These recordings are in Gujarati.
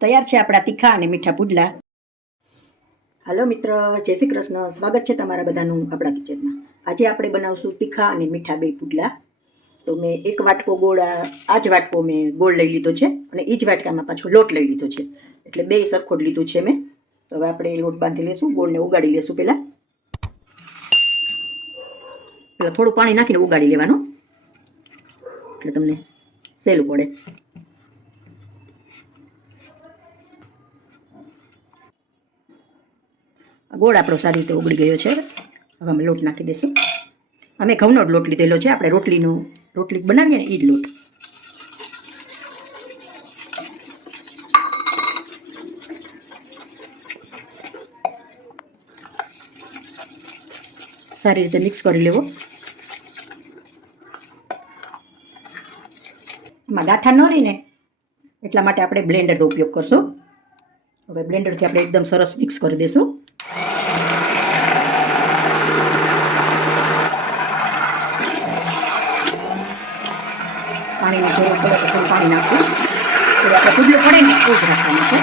તૈયાર છે આપણા તીખા અને મીઠા પુડલા. હાલો મિત્ર, જય શ્રી કૃષ્ણ. સ્વાગત છે તમારા બધાનું આપણા કિચનમાં. આજે આપણે બનાવશું તીખા અને મીઠા બે પુડલા. તો મેં એક વાટકો ગોળ, આ જ વાટકો મેં ગોળ લઈ લીધો છે અને એ જ વાટકામાં પાછો લોટ લઈ લીધો છે. એટલે બે સરખો જ લીધું છે મેં. તો હવે આપણે લોટ બાંધી લેશું. ગોળને ઉગાડી લેશું પહેલાં. થોડું પાણી નાખીને ઉગાડી લેવાનું, એટલે તમને સહેલું પડે. ગોળ આપણો સારી રીતે ઉગળી ગયો છે. હવે અમે લોટ નાખી દઈશું. અમે ઘઉંનો જ લોટ લીધેલો છે, આપણે રોટલી બનાવીએ ને એ જ લોટ. સારી રીતે મિક્સ કરી લેવો. એમાં ગાંઠા ન રહીને એટલા માટે આપણે બ્લેન્ડરનો ઉપયોગ કરશું. હવે બ્લેન્ડરથી આપણે એકદમ સરસ મિક્સ કરી દઈશું. પાણીની જરૂર પડે તો થોડું પાણી નાખવું. તો આપણે પુડલો પડે ને એવું જ રાખવાનું છે.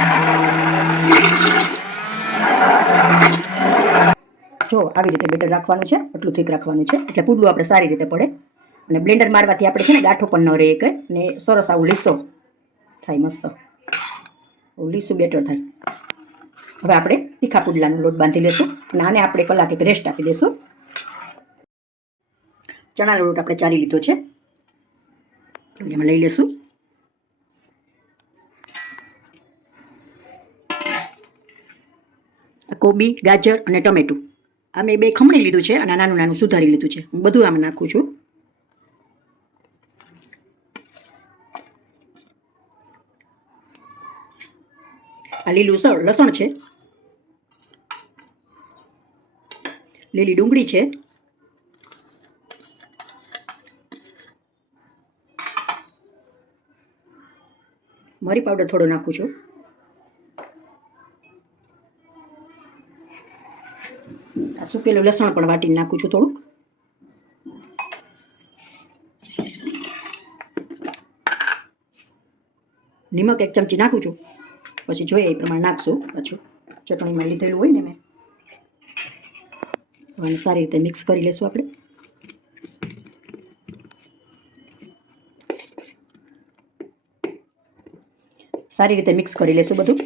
જો આવી રીતે બેટર રાખવાનું છે, એટલું થીક રાખવાનું છે, એટલે પુડલું આપણે સારી રીતે પડે. અને બ્લેન્ડર મારવાથી આપણે છે ને ગાંઠો પણ ન રહે એક, અને સરસ આવું લીસો થાય, મસ્ત લીસું બેટર થાય. હવે આપણે તીખા પુડલાનો લોટ બાંધી લેશું અને આને આપણે કલાક એક રેસ્ટ આપી દઈશું. ચણાનો લોટ આપણે ચાળી લીધો છે, એમાં લઈ લેશું. કોબી, ગાજર અને ટમેટું આ મેં બે ખમણી લીધું છે અને નાનું નાનું સુધારી લીધું છે. હું બધું આમાં નાખું છું. આ લીલું લસણ છે, લીલી ડુંગળી છે, મરી પાવડર થોડો નાખું છું, આ સૂકેલું લસણ પણ વાટીને નાખું છું થોડુંક. નિમક 1 ચમચી નાખું છું, પછી જોઈએ એ પ્રમાણે નાખશું. પાછું ચટણીમાં લીધેલું હોય ને મેં. હવે સારી રીતે મિક્સ કરી લેશું આપણે. સારી રીતે મિક્સ કરી લેશું બધું.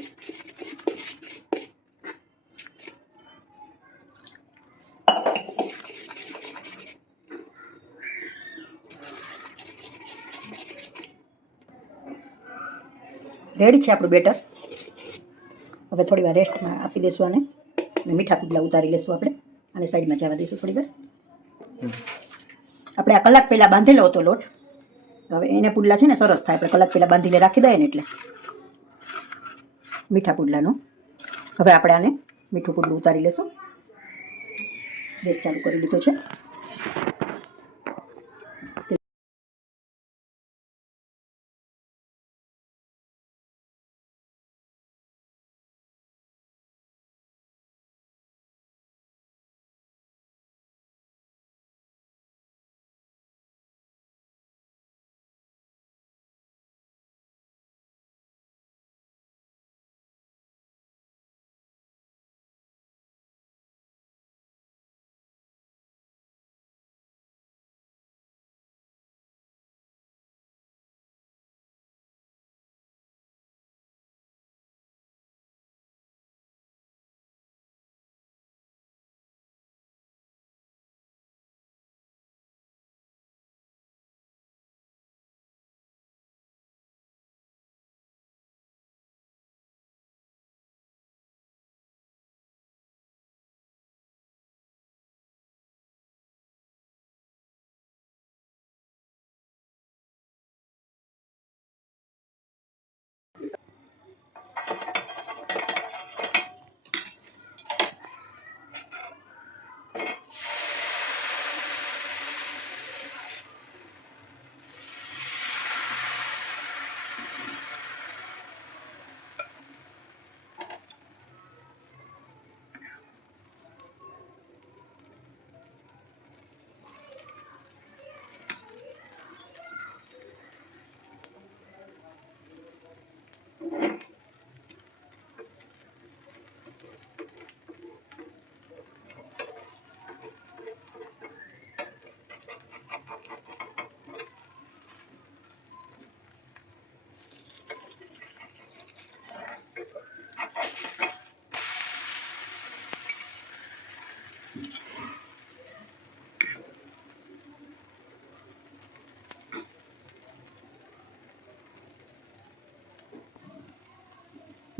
રેડી છે આપણું બેટર. હવે થોડી વાર રેસ્ટમાં આપી દઈશું આને, અને મીઠા પુડલા ઉતારી લેશું આપણે. આને સાઈડમાં જવા દઈશું થોડી વાર. આપણે આ કલાક પહેલાં બાંધેલો હતો લોટ. હવે એને પુડલા છે ને સરસ થાય, આપણે કલાક પહેલાં બાંધીને રાખી દઈએ ને એટલે મીઠા પુડલાનું. હવે આપણે આને મીઠું પુડલું ઉતારી લેશું. ગેસ ચાલુ કરી દીધો છે.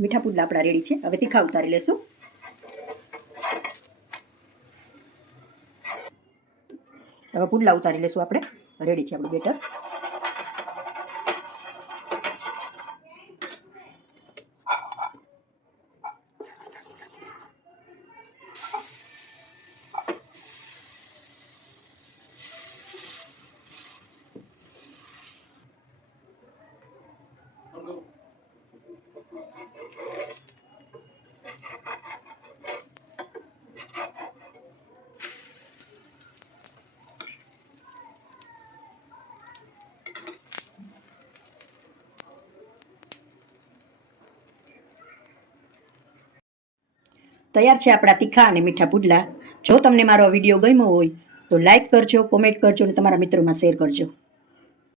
મીઠા પુડલા આપણા રેડી છે. હવે તીખા ઉતારી લેશું. હવે પુડલા ઉતારી લેશું આપણે. રેડી છે આપણું બેટર. તૈયાર છે આપણા તીખા અને મીઠા પુડલા. જો તમને મારો વિડીયો ગમ્યો હોય તો લાઈક કરજો, કોમેન્ટ કરજો અને તમારા મિત્રોમાં શેર કરજો.